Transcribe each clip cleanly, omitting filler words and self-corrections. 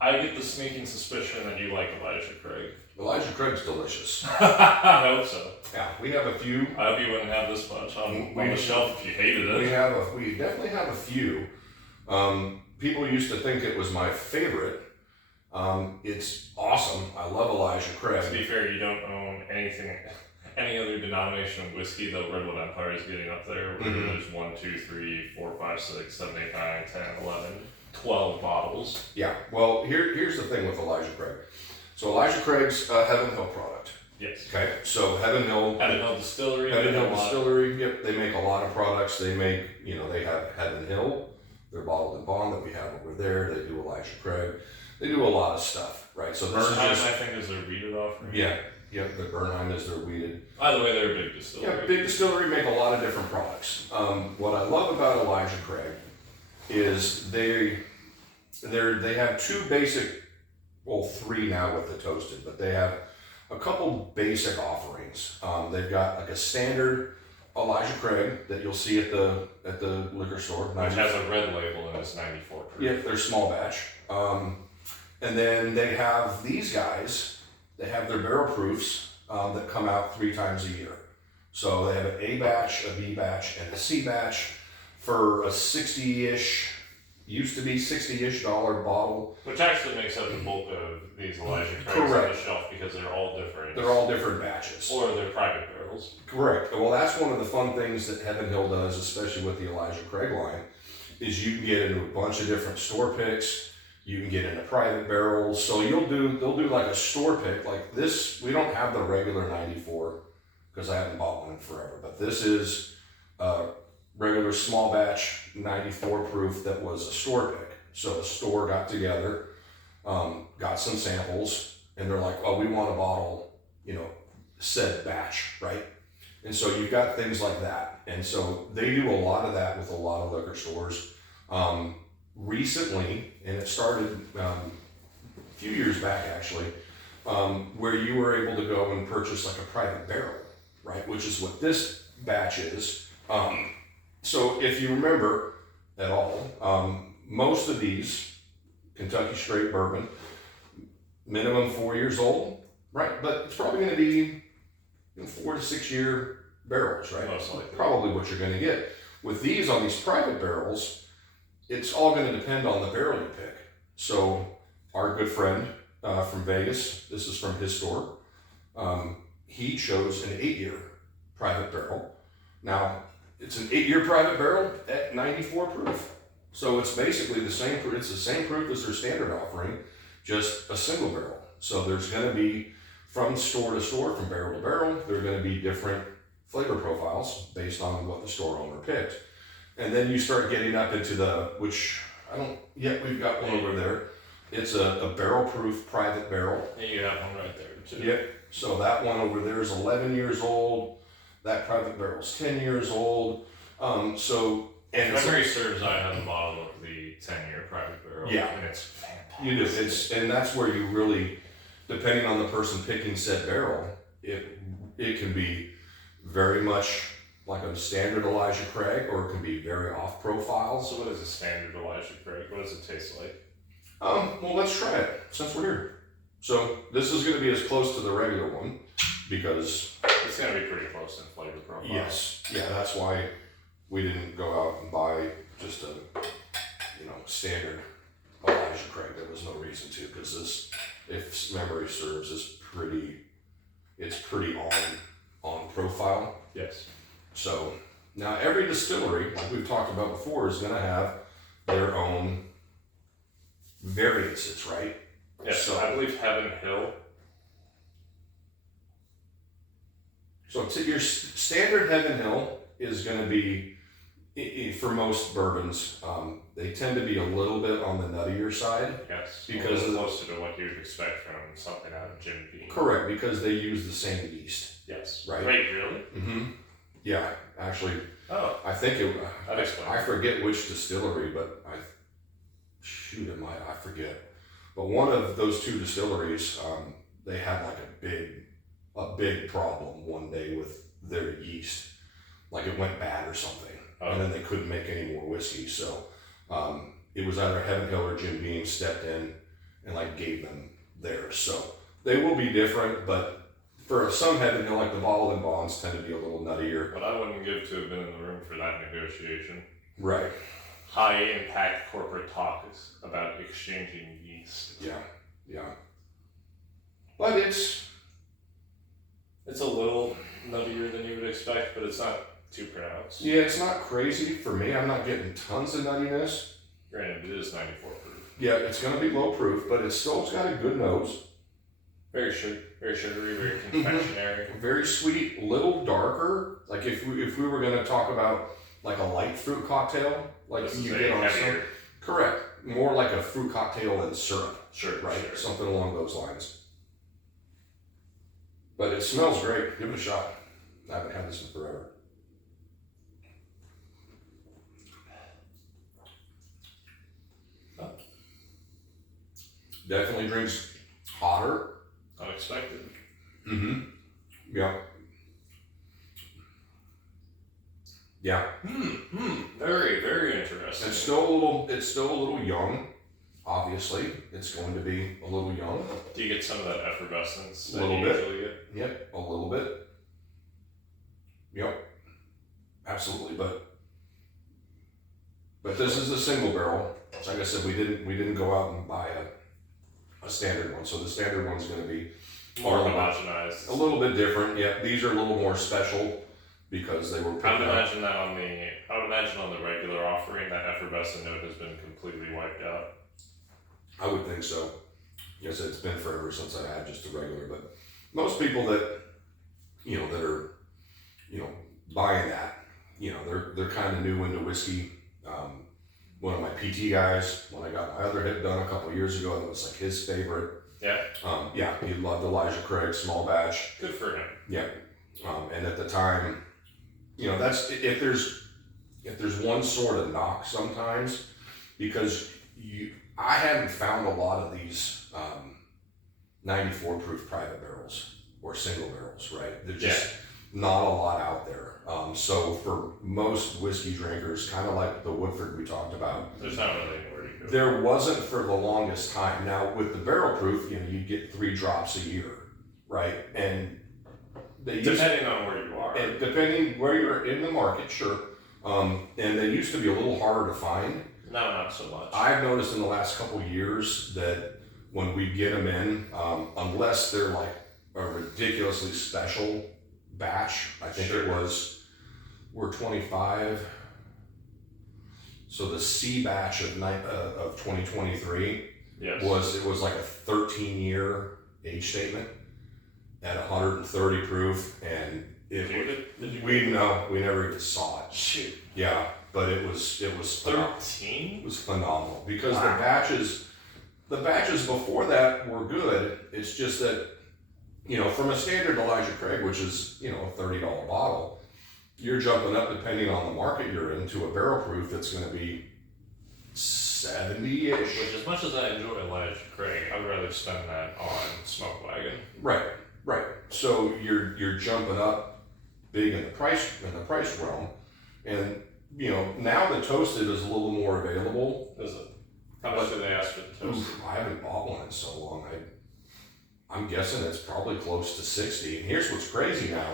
I get the sneaking suspicion that you like Elijah Craig. Elijah Craig's delicious. I hope so. Yeah, we have a few. I hope you wouldn't have this much on the shelf if you hated it. We definitely have a few. People used to think it was my favorite. It's awesome. I love Elijah Craig. To be fair, you don't own any other denomination of whiskey, though Redwood Empire is getting up there. Mm-hmm. There's 1, 2, 3, 4, 5, 6, 7, 8, 9, 10, 11, 12 bottles. Yeah, well, here's the thing with Elijah Craig. So Elijah Craig's a Heaven Hill product. Yes. Okay, so Heaven Hill Distillery. Yep, they make a lot of products. They make, they have Heaven Hill, they're bottled in bond that we have over there. They do Elijah Craig. They do a lot of stuff, right? So this Bernheim, is just, I think, is their weeded offering. Yeah, the Bernheim is their weeded. By the way, they're a big distillery. Yeah, big distillery, make a lot of different products. What I love about Elijah Craig is they have two basic, well, three now with the toasted, but they have a couple basic offerings. They've got like a standard Elijah Craig that you'll see at the liquor store, which has a red label and it's 94 proof. Yeah, they're small batch. And then they have these guys. They have their barrel proofs that come out 3 times a year. So they have an A batch, a B batch, and a C batch for a 60-ish. Used to be $60-ish bottle. Which actually makes up the bulk of these Elijah Craigs on the shelf because they're all different. They're all different batches. Or they're private barrels. Correct. Well, that's one of the fun things that Heaven Hill does, especially with the Elijah Craig line, is you can get into a bunch of different store picks. You can get into private barrels. So they'll do like a store pick. Like this, we don't have the regular 94 because I haven't bought one in forever. But this is regular small batch 94 proof that was a store pick. So the store got together, got some samples, and they're like, "Oh, we want a bottle, said batch, right?" And so you've got things like that. And so they do a lot of that with a lot of liquor stores. Recently, and it started a few years back actually, where you were able to go and purchase like a private barrel, right? Which is what this batch is. So if you remember at all, most of these Kentucky straight bourbon, minimum 4 years old, right? But it's probably going to be 4 to 6 year barrels, right? Most likely. Probably what you're going to get. With these on these private barrels, it's all going to depend on the barrel you pick. So our good friend from Vegas, this is from his store, he chose an 8-year private barrel. Now, it's an 8-year private barrel at 94 proof. So it's basically the same proof. It's the same proof as their standard offering, just a single barrel. So there's going to be, from store to store, from barrel to barrel, there are going to be different flavor profiles based on what the store owner picked. And then you start getting up into we've got one over there. It's a barrel proof private barrel. And you have one right there too. Yep. So that one over there is 11 years old. That private barrel is 10 years old. If memory serves, I have a bottle of the 10-year private barrel. Yeah. And it's fantastic. You do. And that's where you really, depending on the person picking said barrel, it can be very much like a standard Elijah Craig, or it can be very off profile. So what is a standard Elijah Craig? What does it taste like? Well, let's try it since we're here. So this is going to be as close to the regular one because it's going to be pretty close in flavor profile. Yes, yeah, that's why we didn't go out and buy just a standard Elijah Craig. There was no reason to, because this, if memory serves, is pretty on profile. Yes. So now every distillery, like we've talked about before, is going to have their own variances, right? Yes, so I believe Heaven Hill. So to your standard Heaven Hill is going to be, for most bourbons, they tend to be a little bit on the nuttier side. Yes, because closer to what you'd expect from something out of Jim Beam. Correct, because they use the same yeast. Yes. Right. Wait, really? Mm-hmm. Yeah, actually. Oh. I think it. I forget which distillery, but I forget. But one of those two distilleries, they had like a big problem one day with their yeast, like it went bad or something, and then they couldn't make any more whiskey. So it was either Heaven Hill or Jim Beam stepped in and like gave them theirs. So they will be different, but for some Heaven Hill, like the Bottle and Bonds tend to be a little nuttier. But I wouldn't give to have been in the room for that negotiation. Right. High impact corporate talks about exchanging yeast. Yeah. But it's a little nuttier than you would expect, but it's not too pronounced. yeah, it's not crazy for me. I'm not getting tons of nuttiness. Granted, it is 94 proof. Yeah, it's gonna be low proof, but it's still got a good nose. Very sugary, very confectionery. Very sweet, little darker. Like if we were gonna talk about like a light fruit cocktail, like This you is get a on heavier. some. Correct. More like a fruit cocktail and syrup, Sure, right? sure. Something along those lines. But it smells great. Give it a shot. I haven't had this in forever. Definitely drinks hotter. Unexpected. Mm-hmm. Yeah. Yeah. Very, very interesting. It's still a little young. Obviously, it's going to be a little young. Do you get some of that effervescence that Little you bit. usually get? Yep, a little bit. Yep. Absolutely, but this is a single barrel. Like I said, we didn't go out and buy a standard one. So the standard one's going to be More a little- homogenized. a little bit different. Yeah, these are a little more special because they were I would picked up. imagine that on the regular offering, that effervescent note has been completely wiped out. I would think so. Yes, it's been forever since I had just a regular, but most people that that are buying that, they're kind of new into whiskey. One of my PT guys, when I got my other hip done a couple years ago, that was like his favorite. Yeah. Yeah, he loved Elijah Craig small batch. Good for him. Yeah. And at the time, that's if there's one sort of knock sometimes, because I haven't found a lot of these 94 proof private barrels or single barrels, right? There's just not a lot out there. So for most whiskey drinkers, kind of like the Woodford we talked about, There's not really anywhere to go. there wasn't for the longest time. Now with the barrel proof, you get 3 drops a year, right? And they used Depending on where you are. and depending where you're in the market, sure. And they used to be a little harder to find. No, not so much. I've noticed in the last couple years that when we get them in, unless they're like a ridiculously special batch, I think it was, we're 25. So the C batch of 2023 Yes. was like a 13-year age statement at 130 proof, and Did you we never even saw it. shoot Yeah, but it was phenomenal. 13? It was phenomenal because Wow. the batches before that were good. It's just that from a standard Elijah Craig, which is a $30 bottle, you're jumping up depending on the market you're in to a barrel proof that's going to be 70-ish. Which, as much as I enjoy Elijah Craig, I'd rather spend that on Smoke Wagon. Right. So you're jumping up big in the price realm, and now the toasted is a little more available. Is it? How much do they ask for the toast? Oof, I haven't bought one in so long. I'm guessing it's probably close to 60. And here's what's crazy now.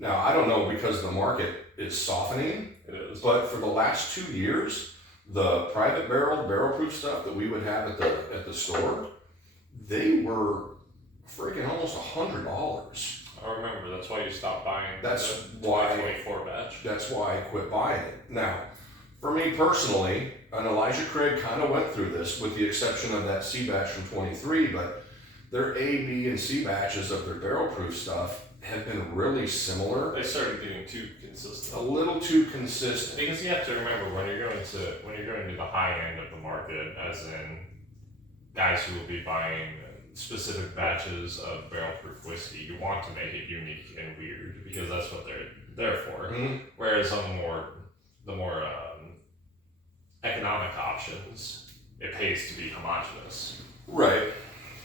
Now I don't know because the market is softening, It is. but for the last 2 years, the private barrel proof stuff that we would have at the store, they were freaking almost $100. I remember, that's why you stopped buying That's the why- 2024 batch. That's why I quit buying it. Now, for me personally, and Elijah Craig kind of went through this with the exception of that C batch from 23, but their A, B, and C batches of their barrel proof stuff have been really similar, They started getting too a consistent. little too consistent. Because you have to remember when you're going to the high end of the market, as in guys who will be buying specific batches of barrel proof whiskey, you want to make it unique and weird because that's what they're there for. Mhm. Whereas on the more economic options, it pays to be homogenous. Right.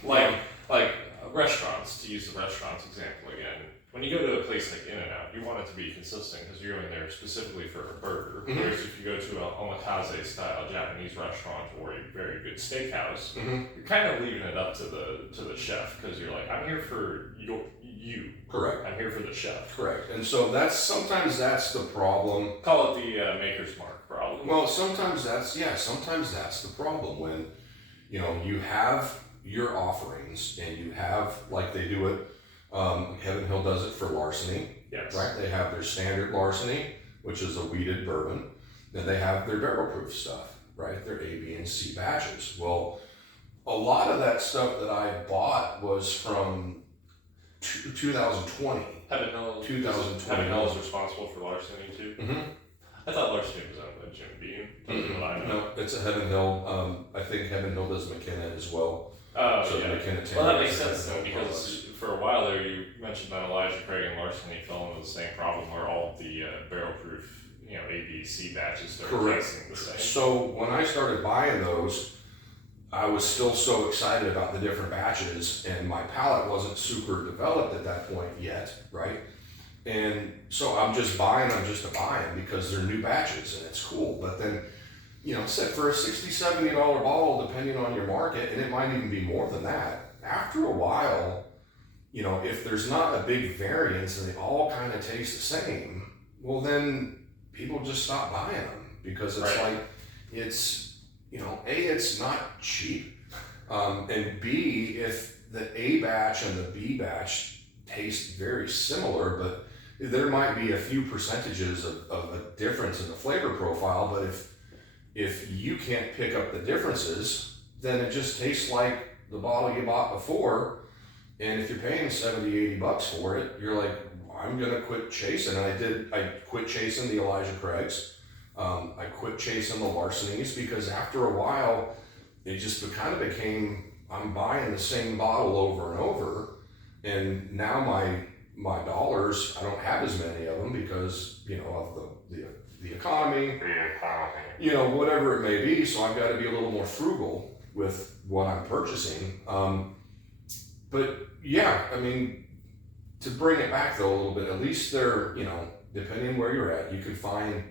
Like restaurants, to use the restaurants example again. When you go to a place like In-N-Out, you want it to be consistent because you're going there specifically for a burger. Mhm. Whereas if you go to a omakase style Japanese restaurant or a very good steakhouse, you're kind of leaving it up to the chef because you're like, I'm here for you. Correct. I'm here for the chef. Correct. And so sometimes that's the problem. Call it the maker's mark problem. Well, sometimes that's the problem when, you have your offerings and you have, like they do it, Heaven Hill does it for larceny, Yes. right? They have their standard larceny, which is a wheated bourbon. Then they have their barrel proof stuff, right? Their A, B, and C batches. Well, a lot of that stuff that I bought was from 2020. Heaven Hill. 2020. Heaven Hill is responsible for larceny too. Mm-hmm. I thought larceny was owned by Jim Beam. That's what I know. No, it's a Heaven Hill. I think Heaven Hill does McKenna as well. Oh, So yeah. McKenna Well, that Taylor makes is a sense though, Heaven Hill because for a while there you mentioned that Elijah Craig and Larceny fell into the same problem where all the barrel proof, A, B, C batches they're Correct. tasting the same. So when I started buying those, I was still so excited about the different batches, and my palate wasn't super developed at that point yet, right? And so I'm just buying them just to buy them because they're new batches and it's cool. But then, set for a $60, $70 bottle, depending on your market, and it might even be more than that. After a while, if there's not a big variance and they all kind of taste the same, well then people just stop buying them because it's Right. like, it's, A, it's not cheap, and B, if the A batch and the B batch taste very similar, but there might be a few percentages of a difference in the flavor profile, but if you can't pick up the differences, then it just tastes like the bottle you bought before. And if you're paying $70-$80 for it, you're like, I'm gonna quit chasing. And I quit chasing the Elijah Craigs. I quit chasing the Larcenies because after a while, it just kind of became, I'm buying the same bottle over and over. And now my dollars, I don't have as many of them because, of the economy, whatever it may be. So I've got to be a little more frugal with what I'm purchasing. But yeah, I mean, to bring it back though a little bit, at least they're, depending where you're at, you can find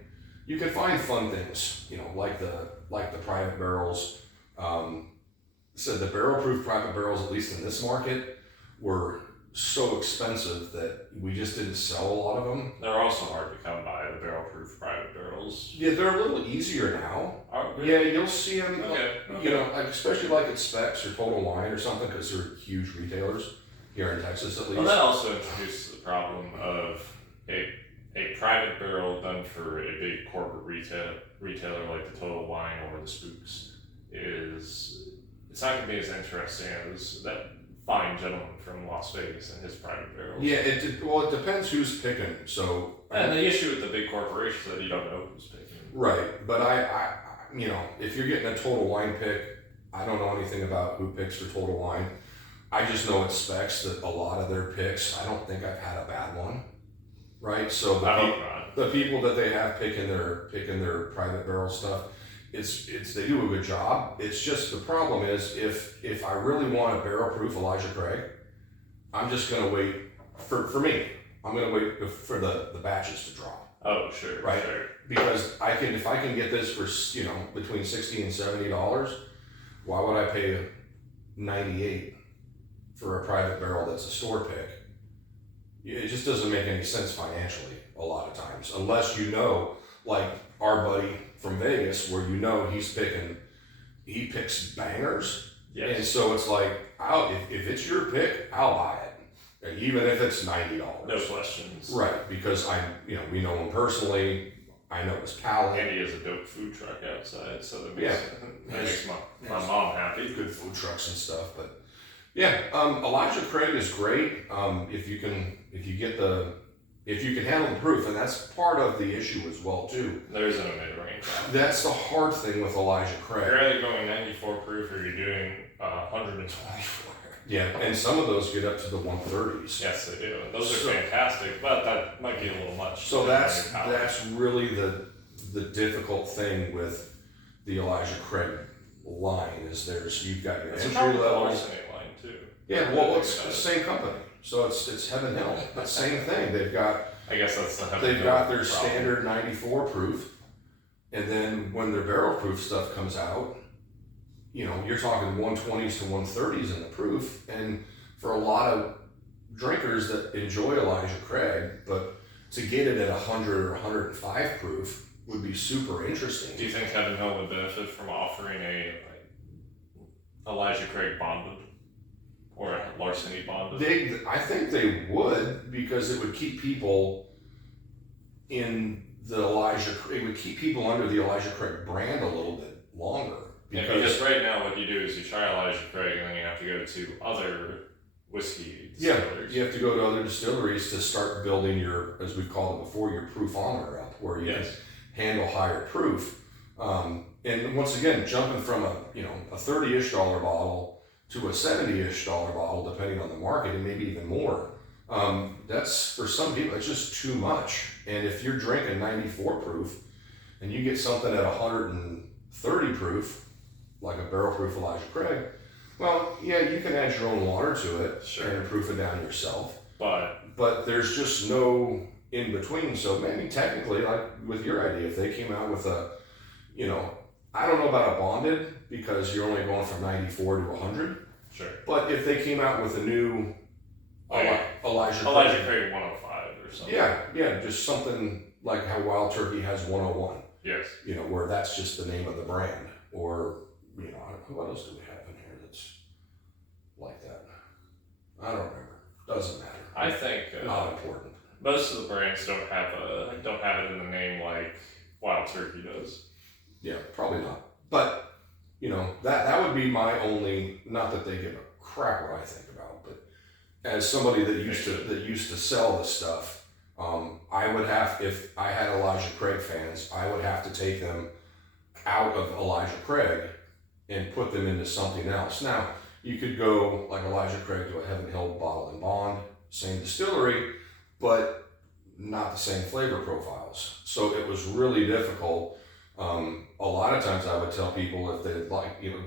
fun things, like the private barrels. So the barrel proof private barrels, at least in this market, were so expensive that we just didn't sell a lot of them. They're also hard to come by, the barrel proof private barrels. Yeah, they're a little easier now. Yeah, you'll see them, like, especially like at Specs or Total Wine or something, because they're huge retailers here in Texas at least. Well, that also introduces the problem of a private barrel done for a big corporate retailer like the Total Wine or the Spooks it's not going to be as interesting as that fine gentleman from Las Vegas and his private barrels. Yeah, it depends who's picking. So and the issue with the big corporations is that you don't know who's picking. Right, but I if you're getting a Total Wine pick, I don't know anything about who picks for Total Wine. I just know at Specs that a lot of their picks, I don't think I've had a bad one. Right, so the people that they have picking their private barrel stuff, it's they do a good job. It's just the problem is if I really want a barrel proof Elijah Craig, I'm just gonna wait for me. I'm gonna wait for the batches to drop. Oh, sure, right? Sure. Because if I can get this for between $60 and $70, why would I pay $98 for a private barrel that's a store pick? It just doesn't make any sense financially a lot of times, unless like our buddy from Vegas, where he picks bangers. Yes. And so it's like, if it's your pick, I'll buy it, even if it's $90. No questions. Right, because we know him personally. I know his palate. And he has a dope food truck outside, so that makes my mom happy. Good food trucks and stuff, but yeah, Elijah Craig is great. If you can handle the proof, and that's part of the issue as well too. There isn't a mid-range. That's the hard thing with Elijah Craig. You're either going 94 proof or you're doing 124. Yeah, and some of those get up to the 130s. Yes, they do. And those are fantastic, but that might be a little much. So that's really the difficult thing with the Elijah Craig line is you've got your entry level. line too. Yeah, well, it's the same company. So it's Heaven Hill. The same thing. They've got I guess that's not. They've got their standard 94 proof, and then when their barrel proof stuff comes out, you know, you're talking 120s to 130s in the proof, and for a lot of drinkers that enjoy Elijah Craig, but to get it at 100 or 105 proof would be super interesting. Do you think Heaven Hill would benefit from offering a Elijah Craig bonded or a Larceny bonded? I think they would, because it would keep people in the Elijah. It would keep people under the Elijah Craig brand a little bit longer. Because right now what you do is you try Elijah Craig and then you have to go to other whiskey distilleries. You have to go to other distilleries to start building your, as we've called it before, your proof honor up, where you can handle higher proof. And once again, jumping from a $30-ish bottle to a $70-ish bottle, depending on the market, and maybe even more. That's, for some people, it's just too much. And if you're drinking 94 proof and you get something at 130 proof, like a barrel proof Elijah Craig, well, yeah, you can add your own water to it and proof it down yourself. But there's just no in between. So maybe technically, like with your idea, if they came out with a, I don't know about a bonded, because you're only going from 94 to 100. Sure. But if they came out with a new Elijah Craig 105 or something. Yeah, just something like how Wild Turkey has 101. Yes. Where that's just the name of the brand. Or, what else do we have in here that's like that? I don't remember. Doesn't matter. I think not important. Most of the brands don't have it in the name like Wild Turkey does. Yeah, probably not. But that would be my only. Not that they give a crap what I think about, but as somebody that used to sell this stuff, I would have, if I had Elijah Craig fans, I would have to take them out of Elijah Craig and put them into something else. Now, you could go like Elijah Craig to a Heaven Hill bottle and bond, same distillery, but not the same flavor profiles. So it was really difficult. A lot of times I would tell people, if they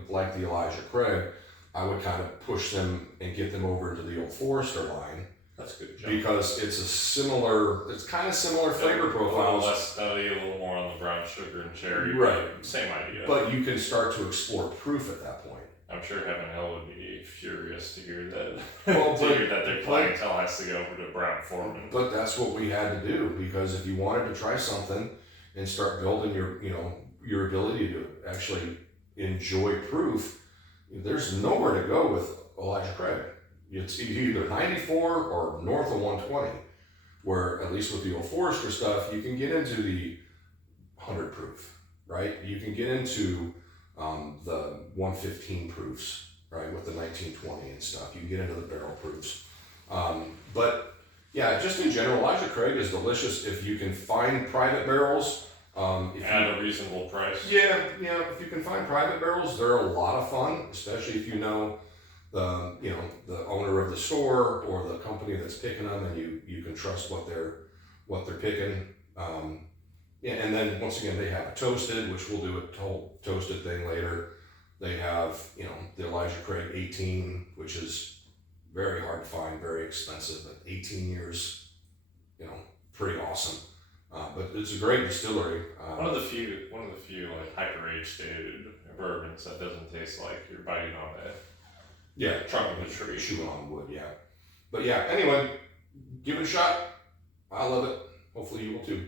like the Elijah Craig, I would kind of push them and get them over into the Old Forester line. That's good. Because it's kind of similar flavor profiles. A little less nutty, a little more on the brown sugar and cherry. Right. Same idea. But you can start to explore proof at that point. I'm sure Heaven Hill would be furious to hear that. Well, hear that their clientele has to go over to Brown Foreman. But that's what we had to do, because if you wanted to try something and start building your ability to actually enjoy proof, there's nowhere to go with Elijah Craig. It's either 94 or north of 120, where at least with the Old Forester stuff, you can get into the 100 proof, right? You can get into the 115 proofs, right, with the 1920 and stuff. You can get into the barrel proofs. But yeah, just in general, Elijah Craig is delicious if you can find private barrels. At a reasonable price. Yeah, if you can find private barrels, they're a lot of fun, especially if you know the owner of the store or the company that's picking them, and you can trust what they're picking. And then once again, they have a toasted, which we'll do a whole toasted thing later. They have the Elijah Craig 18, which is very hard to find, very expensive, but 18 years, pretty awesome. But it's a great distillery. One of the few like hyper age stated bourbons that doesn't taste like you're biting on a trunk of a tree. Chewing on wood, yeah. But yeah, anyway, give it a shot. I love it. Hopefully you will too.